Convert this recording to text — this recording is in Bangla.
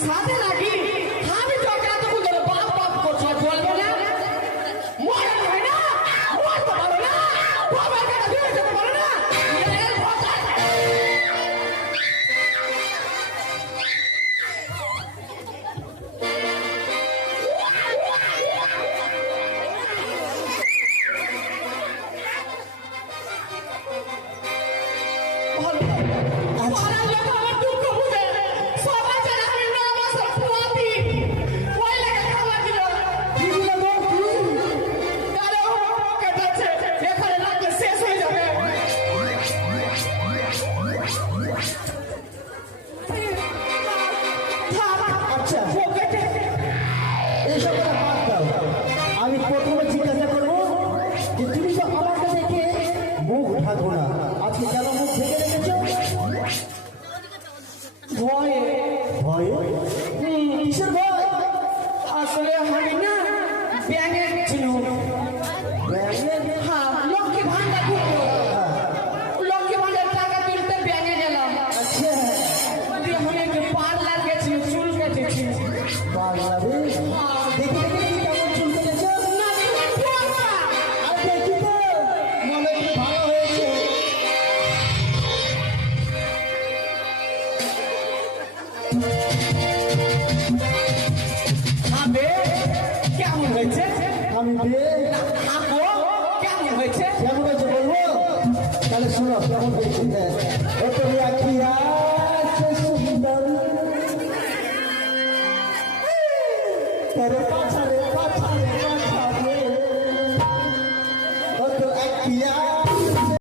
সাথে নাকি আমি তোকে এত করে বাপ বাপ করছ বলবো না মরে হয় না মরতে পারো না বাবার কাছে ফিরে যেতে পারো না আমি প্রথমে জিজ্ঞাসা করবো যে তুমি তো আমাকে দেখে মুখ ঢাকো না, আজকে কেন মুখ ঢেকে রেখেছো? ভয়ে ভয়ে? কিসের ভয়? আসলে আমি না ব্যাঙে ছিল হ্যাঁ লক্ষ্মী ভান্ডার ঢুকলো লক্ষ্মী ভান্ডার টাকা তুলতে ব্যাঙে গেলাম আচ্ছা দিয়ে হয়ে একটু পার্লার গেছিল চুল কেটেছি বাংলাদেশ দেখি দেখি কেমন চুল কেটেছো? না আর দেখি তো মনে হয় ভালো হয়েছে। আবে কেমন হয়েছে আমি আপো কেমন হয়েছে কেমন হয়েছে বলবো? তাহলে শোনো কেমন হয়েছে। ও তুমি আখিয়া